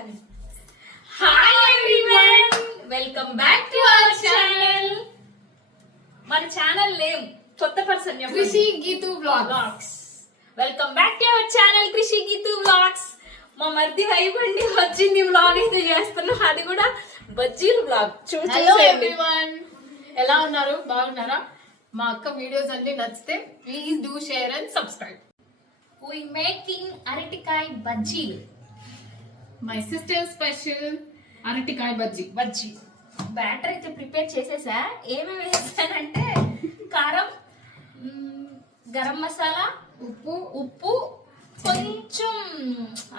Hi everyone, welcome back to our channel. మన channel name కొత్త person Krishi Geethu vlogs. Welcome back to our channel Krishi Geethu vlogs. మా మర్ది వైబండి వచ్చింది vlog అయితే చేస్తున్నాం, అది కూడా బజ్జీలు వ్లాగ్. హలో ఎవ్రీవన్, ఎలా ఉన్నారు? బాగున్నారా? మా అక్క వీడియోస్ అన్ని నచ్చితే please do share and subscribe. We making అరటికాయ బజ్జీలు. మై సిస్టర్ స్పెషల్ అరటికాయ బజ్జీ. బ్యాటర్ అయితే ప్రిపేర్ చేసేసా. ఏమేమి వేసానంటే కారం, గరం మసాలా, ఉప్పు కొంచెం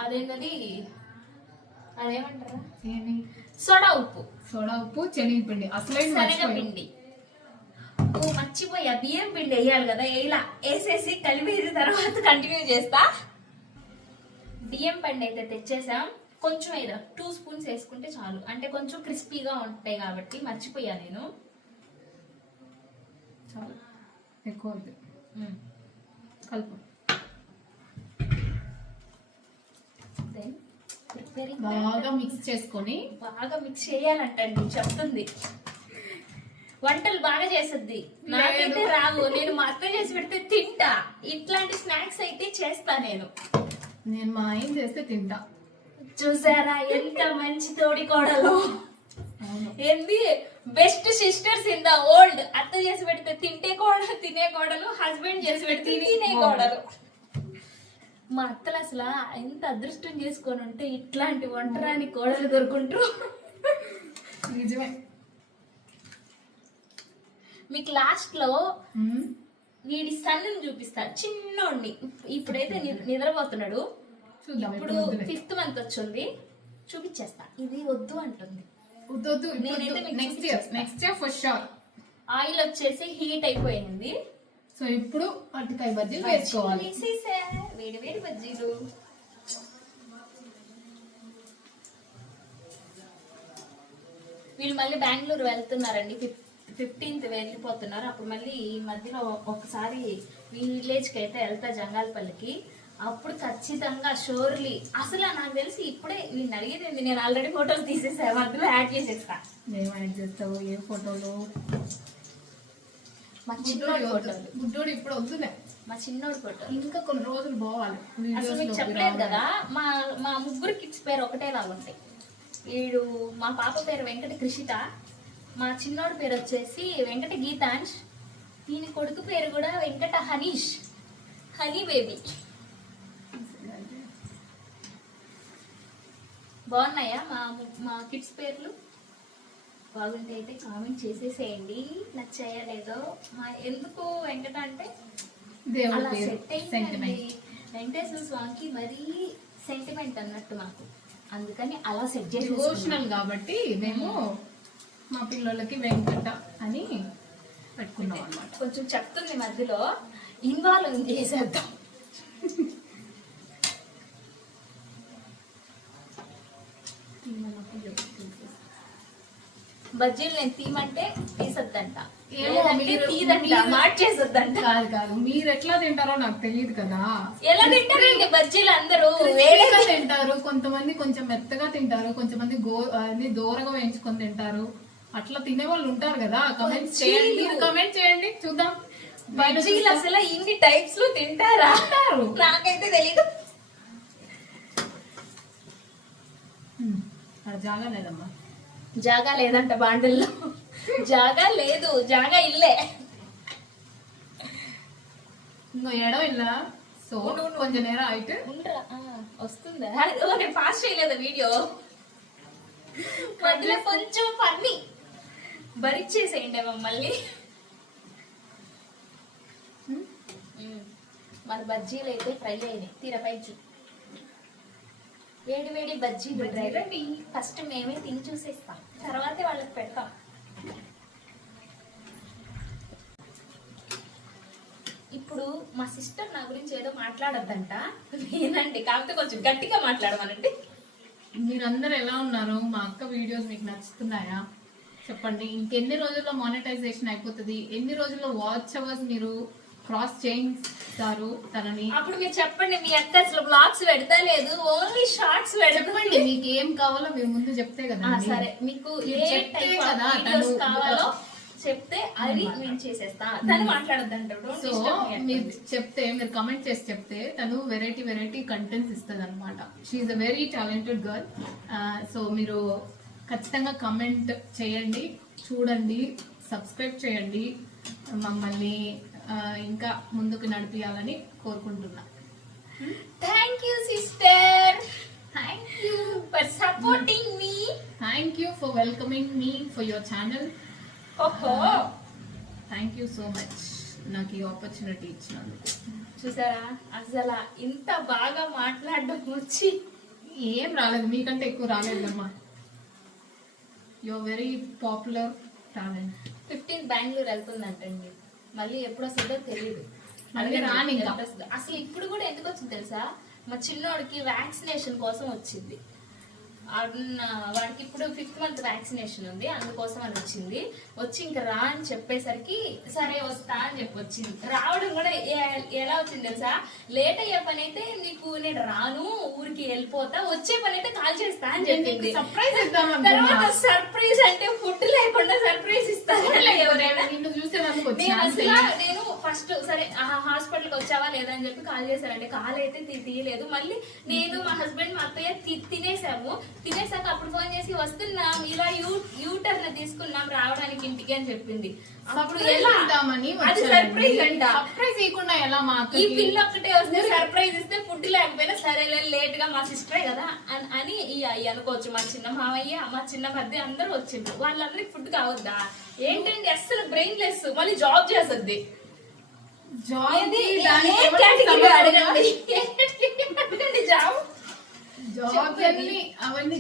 అదేంటది, అదేమంటారా, సోడా ఉప్పు, శనగపిండి. అసలైన శనగపిండి. మర్చిపోయా, బియ్యం పిండి వేయాలి కదా, ఇలా వేసేసి కలిపేసి తర్వాత కంటిన్యూ చేస్తా. బియ్యం పిండి అయితే తెచ్చేసాం. కొంచెం ఏదో 2 స్పూన్స్ వేసుకుంటే చాలు, అంటే కొంచెం క్రిస్పీగా ఉంటాయి కాబట్టి. మర్చిపోయా నేను. చాలు, ఎక్కువ కలుపు. బాగా మిక్స్ చేసుకొని బాగా మిక్స్ చేయాలంటండి చెప్తుంది. వంటలు బాగా చేస్తుంది, నాకైతే రావు. నేను మా అత్త చేసి పెడితే తింటా. ఇట్లాంటి స్నాక్స్ అయితే చేస్తా నేను మా ఆయన చేస్తే తింటా. చూసారా ఎంత మంచి తోడి కోడలు. ఏంది best sisters in the world. అత్త చేసి పెడితే తింటే కోడలు, తినే కోడలు. హస్బెండ్ చేసి పెడితే తినే కోడలు. మా అత్తలు అసలు ఎంత అదృష్టం చేసుకొని ఉంటే ఇట్లాంటి వంటరాని కోడలు దొరుకుంటారు. నిజమే. మీకు లాస్ట్ లో వీడి సన్ను చూపిస్తాడు, చిన్నోడిని. ఇప్పుడైతే నిద్రపోతున్నాడు. ఇప్పుడు 5th మంత్ వచ్చింది, చూపించేస్తా. ఇది వద్దు అంటుంది. Next year for sure. Oil వచ్చేసి హీట్ అయిపోయింది. సో ఇప్పుడు అరటికాయ బజ్జీలు వేసుకోవాలి. వేడి వేడి బజ్జీలు. వీళ్ళు మళ్ళీ బెంగళూరు వెళ్తున్నారండి. 15th వెళ్ళిపోతున్నారు. అప్పుడు మళ్ళీ ఈ మధ్యలో ఒకసారి విలేజ్కి అయితే వెళ్తా, జంగాలపల్లికి. అప్పుడు ఖచ్చితంగా షోర్లీ. అసలు నాకు తెలిసి ఇప్పుడే వీడిని అడిగేది, నేను ఆల్రెడీ ఫోటోలు తీసేసా, మధ్యలో యాడ్ చేసేస్తా. ఏం యాడ్ చేస్తావు? ఏ ఫోటోలు? మా చిన్నోడి ఫోటోలు. గుడ్డోడు ఇప్పుడు వద్దులే, మా చిన్నోడి ఫోటో. ఇంకా కొన్ని రోజులు పోవాలి. అసలు మీకు చెప్పలేదు కదా, మా ముగ్గురు కిడ్స్ పేరు ఒకటేలాగా ఉంటాయి. వీడు, మా పాప పేరు వెంకట కృషిత, మా చిన్నోడి పేరు వచ్చేసి వెంకట గీతాంష్, దీని కొడుకు పేరు కూడా వెంకట హనీష్, హనీ బేబీ. బాగున్నాయా మా కిడ్స్ పేర్లు? బాగుంటే అయితే కామెంట్ చేసేసేయండి, నచ్చాయా లేదో. ఎందుకు వెంకట అంటే అలా సెట్ అయింది. వెంకటేశ్వర స్వామికి మరీ సెంటిమెంట్ అన్నట్టు మాకు, అందుకని అలా సెట్ చేసి కాబట్టి మేము మా పిల్లలకి వెంకట అని పెట్టుకున్నాం అన్నమాట. కొంచెం చెప్తుంది మధ్యలో, ఇన్వాల్వ్ చేసేద్దాం. బజ్జీలు నేను తీయమంటే తీసొద్దంట, మార్చేసొద్దంట. కాదు, మీరు ఎట్లా తింటారో నాకు తెలియదు కదా. ఎలా తింటారండి బజ్జీలు? అందరూ వేడిగా తింటారు, కొంతమంది కొంచెం మెత్తగా తింటారు, కొంతమంది దూరగా వేయించుకొని తింటారు. అట్లా తినే వాళ్ళు ఉంటారు కదా. కమెంట్ చేయండి చూద్దాం. బజ్జీలు అసలు ఇన్ని టైప్స్ లో తింటారా? నాకైతే తెలీదు. జాగా లేదమ్మా, జాగా లేదంట బాండల్లో. జాగా లేదు, జాగా ఇల్లే. ఇంకో ఏడో ఇల్లా. సో కొంచెం నేరం అయితే వస్తుందా? నేను ఫాస్ట్ చేయలేదు వీడియో. మధ్యలో కొంచెం ఫన్నీ భరిచేసేయండి మమ్మల్ని. మన బజ్జీలు అయితే ఫ్రై అయినాయి. తీరపైచు వేడి వేడి బజ్జీలు రెడీ. ఫస్ట్ మేమే తిని చూసేస్తాం, తర్వాతే వాళ్ళకి పెడతాం. ఇప్పుడు మా సిస్టర్ నా గురించి ఏదో మాట్లాడద్దంట, నేనండి. కాకపోతే కొంచెం గట్టిగా మాట్లాడమనండి. మీరందరూ ఎలా ఉన్నారు? మా అక్క వీడియోస్ మీకు నచ్చుతున్నాయా చెప్పండి. ఇంకెన్ని రోజుల్లో మానిటైజేషన్ అయిపోతుంది? ఎన్ని రోజుల్లో వాచ్ అవర్స్ మీరు క్రాస్ చేయిస్తారు తనని. అప్పుడు మీరు చెప్పండి, మీ అక్క అసలు బ్లాగ్స్ పెడతా లేదు, ఓన్లీ షార్ట్స్ చెప్పండి మీకు ఏం కావాలో మీరు ముందు చెప్తే కదా. సరే, మీకు ఏ చెప్తే టైప్ కదా ఆఫ్ వీడియోస్ తను కావాలో చెప్తే అది మేము చేసేస్తా. తను మాట్లాడద్దంటాడు. సో మీరు చెప్తే, మీరు కమెంట్ చేసి చెప్తే తను వెరైటీ కంటెంట్స్ ఇస్తుంది అనమాట. She a very talented girl. So మీరు ఖచ్చితంగా కమెంట్ చేయండి, చూడండి, సబ్స్క్రైబ్ చేయండి, మమ్మల్ని ఇంకా ముందుకు నడిపియాలని కోరుకుంటున్నా. Thank you sister, thank you for supporting me, thank you for welcoming me for your channel. ఓహో, థ్యాంక్ యూ సో మచ్ నాకు ఈ ఆపర్చునిటీ ఇచ్చినందుకు. చూసారా అసలు ఇంత బాగా మాట్లాడడం వచ్చి ఏం రాలేదు, మీకంటే ఎక్కువ రాలేదమ్మా. Your very popular talent. 15 Bengaluru వెళ్తుందంటండి, మళ్ళీ ఎప్పుడు వస్తుందో తెలియదు. మళ్ళీ రాని ఇంకా. అసలు ఇప్పుడు కూడా ఎందుకు వచ్చింది తెలుసా, మా చిన్నోడికి వ్యాక్సినేషన్ కోసం వచ్చింది. వాడికి ఇప్పుడు 5th month వ్యాక్సినేషన్ ఉంది, అందుకోసం అని వచ్చింది. వచ్చి ఇంకా రా అని చెప్పేసరికి సరే వస్తా అని చెప్పి వచ్చింది. రావడం కూడా ఎలా వచ్చింది తెలుసా, లేట్ అయ్యే పని అయితే నీకు నేను రాను, ఊరికి వెళ్ళిపోతా, వచ్చే పని అయితే కాల్ చేస్తా అని చెప్పింది. సర్ప్రైజ్ ఇద్దాం. తర్వాత సర్ప్రైజ్ అంటే ఫుడ్ లేకుండా సర్ప్రైజ్ ఇస్తాను. నిన్ను చూసేందుకు నేను ఫస్ట్ సరే హాస్పిటల్కి వచ్చావా లేదా అని చెప్పి కాల్ చేశానండి. కాల్ అయితే తీయలేదు. మళ్ళీ నేను మా హస్బెండ్ మా అత్తయ్య తినేసాక అప్పుడు ఫోన్ చేసి వస్తున్నాం, ఇలా యూటర్న్ తీసుకున్నాం రావడానికి ఇంటికి అని చెప్పింది. అప్పుడు ఎలా అది సర్ప్రైజ్ అంట. సర్ప్రైజ్ ఇవ్వకుండా ఎలా? మా ఈ పిల్ల ఒక్కటే వస్తే సర్ప్రైజ్ ఇస్తే ఫుడ్ లేకపోయినా సరే లేట్ గా మా సిస్టరే కదా అని అనుకోవచ్చు. మా చిన్న మామయ్య, మా చిన్న మధ్య అందరూ వచ్చిండ్రు, వాళ్ళందరికి ఫుడ్ కావద్దా ఏంటండి? అస్సలు బ్రెయిన్ లెస్, మళ్ళీ జాబ్ చేస్తుంది. అడగండి జాబ్ అవన్నీ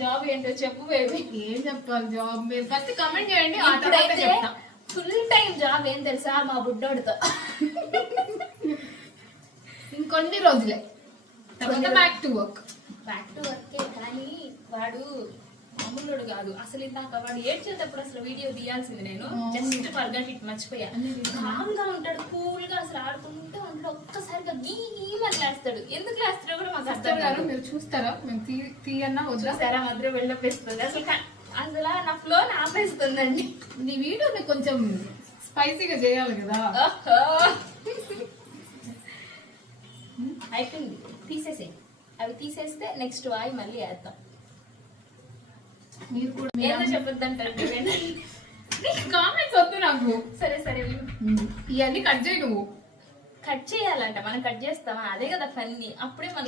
జాబ్ ఏంటో చెప్పు బేబీ. ఏం చెప్పాలి? జాబ్ మీరు ఫస్ట్ కమెంట్ చేయండి, ఫుల్ టైం జాబ్ ఏం తెలుసా మా బుడ్డోడితో. ఇంకొన్ని రోజులే తర్వాత బ్యాక్ టు వర్క్. కానీ వాడు మామూలుడు కాదు అసలు. ఇందాక వాడు ఏడ్చేటప్పుడు అసలు వీడియో తీయాల్సింది, నేను జస్ట్ ఫర్గట్ ఇట్ మర్చిపోయా. కామ్ గా ఉంటాడు, కూల్ గా అసలు ఆడుకుంటూ ఉంటాడు. ఒక్కసారిగా గీమని లేస్తాడు. ఎందుకు లేస్తాడో కూడా మాకు అర్థం కాదు. మీరు చూస్తారా? మేము తీయన్నా వదిలేసారా మధ్య వెళ్ళొప్పేస్తుంది. అసలు నా ఫ్లో ఆపేస్తుందండి. నీ వీడియోని కొంచెం స్పైసీగా చేయాలి కదా. అయిపోయింది, తీసేసే. అవి తీసేస్తే నెక్స్ట్ వాయి మళ్ళీ వేద్దాం. మీరు కూడా ఏదో చెప్పొద్దంటారు కామెంట్స్ వద్దు నాకు. సరే సరే ఇవన్నీ కట్ చేయి. నువ్వు కట్ చేయాలంట, మనం కట్ చేస్తామా? అదే కదా ఫన్నీ. అప్పుడే మనం.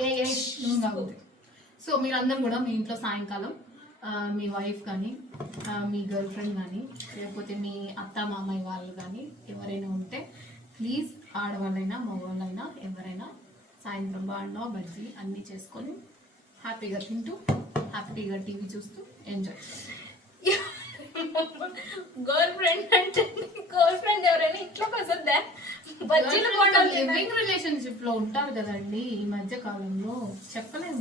సో మీరందరూ కూడా మీ ఇంట్లో సాయంకాలం మీ వైఫ్ కానీ, మీ గర్ల్ ఫ్రెండ్ కానీ, లేకపోతే మీ అత్త మామయ్య వాళ్ళు కానీ ఎవరైనా ఉంటే ప్లీజ్, ఆడవాళ్ళైనా మగవాళ్ళైనా ఎవరైనా సాయంత్రం బాండా బజ్జీ అన్నీ చేసుకొని హ్యాపీగా తింటూ హ్యాపీగా టీవీ చూస్తూ ఎంజాయ్. గర్ల్ ఫ్రెండ్ అంటే గర్ల్ ఫ్రెండ్ ఎవరైనా ఇంట్లోకి వస్తుందా? బజ్జీలు కూడా లివింగ్ రిలేషన్షిప్ లో ఉంటారు కదండి ఈ మధ్య కాలంలో. చెప్పలేము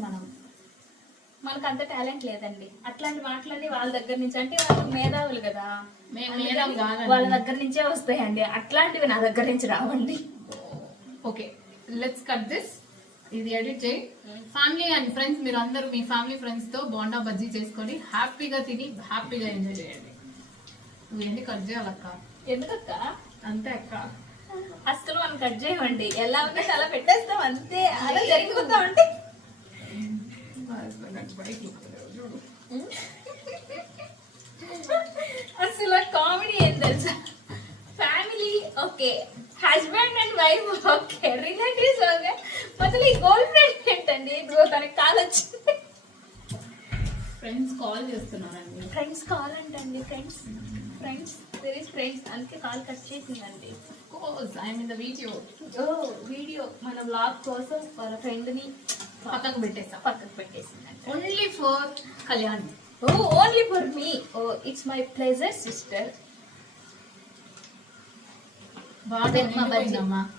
మనకు అంత టాలెంట్ లేదండి. అట్లాంటి మాటలన్నీ వాళ్ళ దగ్గర నుంచి, అంటే వాళ్ళు మేధావులు కదా, వాళ్ళ దగ్గర నుంచే వస్తాయండి. అట్లాంటివి నా దగ్గర నుంచి రావండి. Okay, let's cut this. ఇది ఎడిట్ చేయి. ఫ్యామిలీ అండ్ ఫ్రెండ్స్, మీరు అందరూ మీ ఫ్యామిలీ ఫ్రెండ్స్ తో బోండా బజ్జీ చేసుకొని హ్యాపీగా తిని హ్యాపీగా ఎంజాయ్ చేయండి. నువ్వు ఎన్ని కట్ చేయాలక్క? ఎందుకక్క? అంతే అక్క, అసలు మనం కట్ చేయమండి, ఎలా ఉంటే అలా పెట్టేస్తాం అంతే. అలా జరిగిపోతా ఉంటే అసలు కామెడీ ఏం తెలుసా, family okay, husband and wife okay, relatives okay, మొదలు ఈ గర్ల్ ఫ్రెండ్ ఏంటండి? ఇదిగో తనకి కాల్ వచ్చింది. ఫ్రెండ్స్ కాల్ చేస్తున్నారండి. ఫ్రెండ్స్ కాల్ అంటండి. ఫ్రెండ్స్ దేర్ ఇస్ ఫ్రెండ్స్, అందుకే కాల్ కట్ చేసిందండి. I'm in the video. Video మన బ్లాగ్ కోసం వాళ్ళ ఫ్రెండ్ ని పక్కకు పెట్టేసిందండి. Only for Kalyan. Only for me. It's my pleasure sister.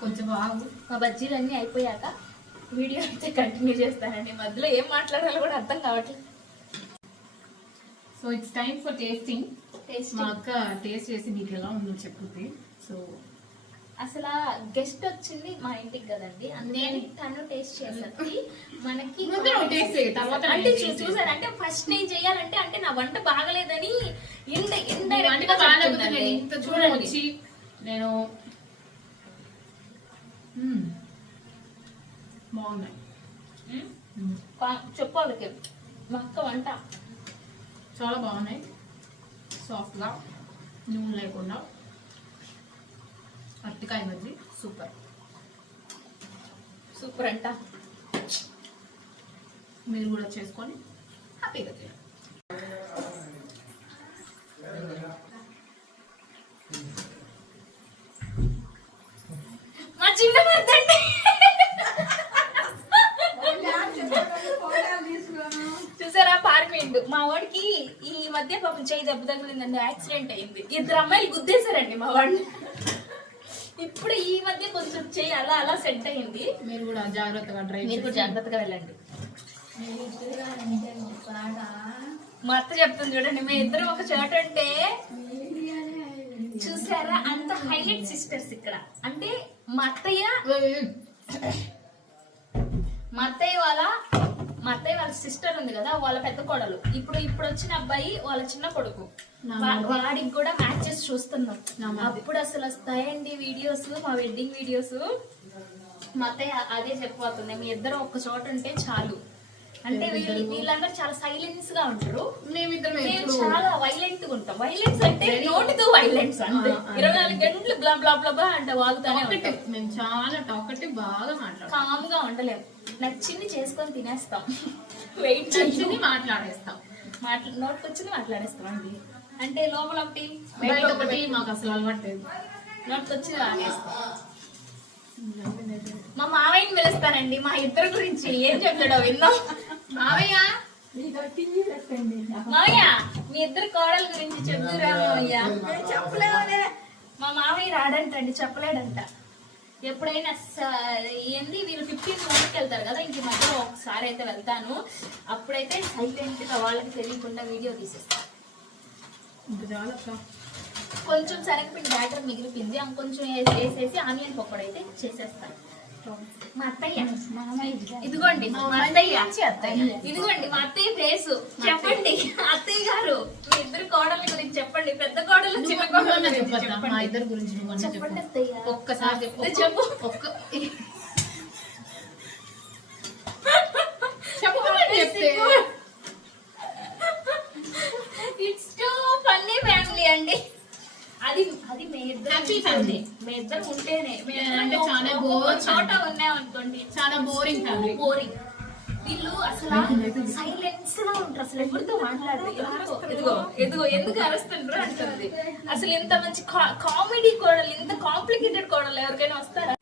కొంచెం బాగు. మా బజ్జీలన్నీ అయిపోయాక వీడియో అయితే కంటిన్యూ చేస్తానండి. మధ్యలో ఏం మాట్లాడాలో కూడా అర్థం కావట్లేదు. So it's time for tasting. మా అక్క టేస్ట్ చేసి మీకు ఎలా ఉందో చెప్పుద్ది. సో అసలు గెస్ట్ వచ్చింది మా ఇంటికి కదండి, అందుకని తను టేస్ట్ చేసేది మనకి అంటే చూసారు. అంటే ఫస్ట్ నేను చెయ్యాలంటే అంటే నా వంట బాగలేదని ఇండైరెక్ట్ గా చూడండి. నేను బాగున్నాయి చెప్పాలి మా అక్క వంట చాలా బాగున్నాయి. సాఫ్ట్గా నూనె లేకుండా అరటికాయ బజ్జీ సూపర్ సూపర్ అంట. మీరు కూడా చేసుకొని హ్యాపీగా చేయండి. మా చిన్న మరదండి చూసారా పారిపోయిండు మా వాడికి. ఈ మధ్య పాపం చేయి దెబ్బ తగిలిందండి, యాక్సిడెంట్ అయింది. 2 అమ్మాయిలు గుద్దేశారండి మా వాడిని. ఇప్పుడు ఈ మధ్య కొంచెం చేయి అలా అలా సెట్ అయింది. మీరు కూడా జాగ్రత్తగా మీరు కూడా జాగ్రత్తగా వెళ్ళండి. మా అత్త చెప్తుంది చూడండి, మీ ఇద్దరు ఒక చోట అంటే చూసారా అంత హైలైట్ సిస్టర్స్ ఇక్కడ. అంటే మా అత్తయ్య వాళ్ళ సిస్టర్ ఉంది కదా, వాళ్ళ పెద్ద కోడలు. ఇప్పుడు వచ్చిన అబ్బాయి వాళ్ళ చిన్న కొడుకు. వాడికి కూడా మ్యాచెస్ చూస్తున్నాం. అప్పుడు అసలు వస్తాయండి వీడియోస్, మా వెడ్డింగ్ వీడియోస్. మా అత్తయ్య అదే చెప్పబోతుంది, మీ ఇద్దరు ఒక్క చోట ఉంటే చాలు. అంటే వీళ్ళందరూ చాలా సైలెన్స్ గా ఉంటారు, మేము చాలా వైలెంట్ గా ఉంటాం. వైలెన్స్ అంటే నోటితో వైలెన్స్ అంటే 24 గంటలు బ్లా బ్లా బ్లా బ్లా అంటే వాగుతానే ఉంటాం. మేము చాలా టాకటివ్, బాగా మాట్లాడతాం. కామ్ గా ఉండలేము. నచ్చింది చేసుకొని తినేస్తాం, వెయిట్ నచ్చింది మాట్లాడేస్తాం, నోటికొచ్చింది మాట్లాడేస్తాం అండి. అంటే లోపల ఒకటి బయట ఒకటి మాకు అసలు అలవాట్లేదు. నోటికొచ్చింది వాగేస్తాం. మా మావయ్యని పిలుస్తానండి, మా ఇద్దరు గురించి ఏం చెప్తాడో విందాం. మావయ్య మీ ఇద్దరు కోడల గురించి చెప్తురా మావయ్య. చెప్పలేదే, మా మావయ్య రాడంటండి, చెప్పలేడంట. ఎప్పుడైనా ఏంది వీళ్ళు 15 ఊరికి వెళ్తారు కదా, ఇంక మధ్యలో ఒకసారి అయితే వెళ్తాను. అప్పుడైతే సైలెంట్ గా వాళ్ళకి తెలియకుండా వీడియో తీసేస్తాను. కొంచెం శనగపిండి బ్యాటర్ మిగిలిపోయింది, కొంచెం వేసేసి ఆనియన్ పకోడీ అయితే చేసేస్తాను. మా అత్తయ్య ఇదిగోండి, మా అత్తయ్య ఇదిగోండి, మా అత్తయ్య ఫేసు. చెప్పండి అత్తయ్య గారు, మీ ఇద్దరు కోడల గురించి చెప్పండి. పెద్ద కోడలు చిన్న కోడలు చెప్పండి. మా ఇద్దరు గురించి చెప్పండి అత్తయ్య, ఒక్కసారి చెప్పు. ఇట్స్ టూ ఫన్నీ ఫ్యామిలీ అండి. అది మీ ఇద్దరు ఉంటేనే. అంటే చాలా చోట ఉన్నామనుకోండి చాలా బోరింగ్ ఫ్యామిలీ. బోరింగ్. వీళ్ళు అసలు సైలెన్స్ గా ఉంటారు, అసలు ఎవరితో మాట్లాడరు. ఎదుగో ఎందుకు అరుస్తుండ్రు అంటుంది. అసలు ఇంత మంచి కామెడీ కోడలు, ఇంత కాంప్లికేటెడ్ కోడలు ఎవరికైనా వస్తారా?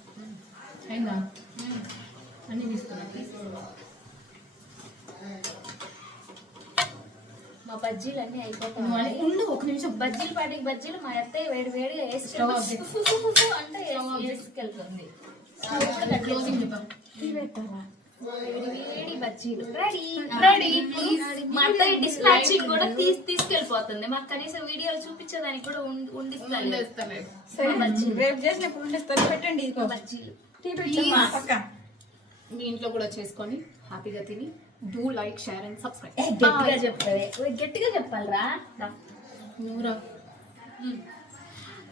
అన్ని తీసుకున్నా. మా బజ్జీలు అన్ని అయిపోతాయి. ఒక నిమిషం. బజ్జీలు పాటికి బజ్జీలు మా అత్తయ్య వేడి వేడిగా వేసి అంటే వేసుకెళ్తుంది. వేడి బజ్జీలు రెడీ. మా అత్తయ్య డిస్పాచింగ్ కూడా తీసుకెళ్ళిపోతుంది. మాకు కనీసం వీడియోలు చూపించేదానికి కూడా ఉండిస్తాను. పెట్టండి బజ్జీలు మీ ఇంట్లో కూడా చేసుకొని హ్యాపీగా తిని do like, share and subscribe. గట్టిగా చెప్పాలరా.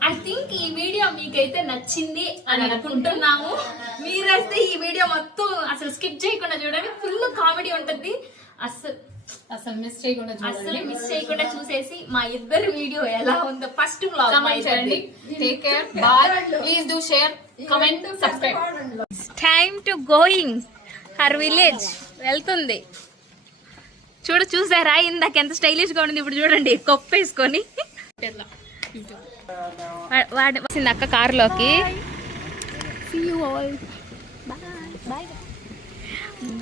ఐ థింక్ ఈ వీడియో మీకైతే నచ్చింది అని అనుకుంటున్నాము. మీరైతే ఈ వీడియో మొత్తం అసలు స్కిప్ చేయకుండా చూడండి, ఫుల్ కామెడీ ఉంటుంది. అసలు మిస్ చేయకుండా చూసేసి మా ఇద్దరు వీడియో ఎలా ఉందో ఫస్ట్ వ్లాగ్ చేయండి. Take care, bye. Please do share, comment, subscribe. Time to going her village. వెళ్తుంది చూసారా ఇందాక ఎంత స్టైలిష్ గా ఉంది. ఇప్పుడు చూడండి కొప్పేసుకొని వాడి వచ్చింది అక్క కారులోకి.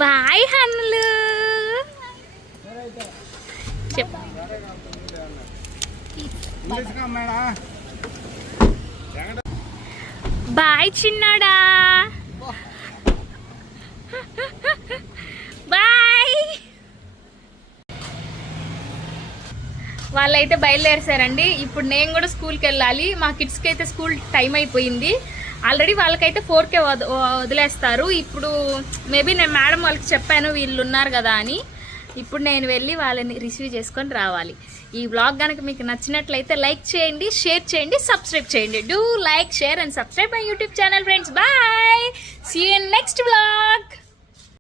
బాయ్ హన్నులు. బాయ్ చిన్నాడా. బాయ్. వాళ్ళైతే బయలుదేరారండి. ఇప్పుడు నేను కూడా స్కూల్కి వెళ్ళాలి. మా కిడ్స్కి అయితే స్కూల్ టైం అయిపోయింది. ఆల్రెడీ వాళ్ళకైతే 4K వదిలేస్తారు. ఇప్పుడు మేబీ నేను మేడం వాళ్ళకి చెప్పాను వీళ్ళు ఉన్నారు కదా అని. ఇప్పుడు నేను వెళ్ళి వాళ్ళని రిసీవ్ చేసుకొని రావాలి. ఈ వ్లాగ్ కనుక మీకు నచ్చినట్లయితే లైక్ చేయండి, షేర్ చేయండి, సబ్స్క్రైబ్ చేయండి. Do like, share and subscribe my YouTube channel friends. Bye, see you in next vlog.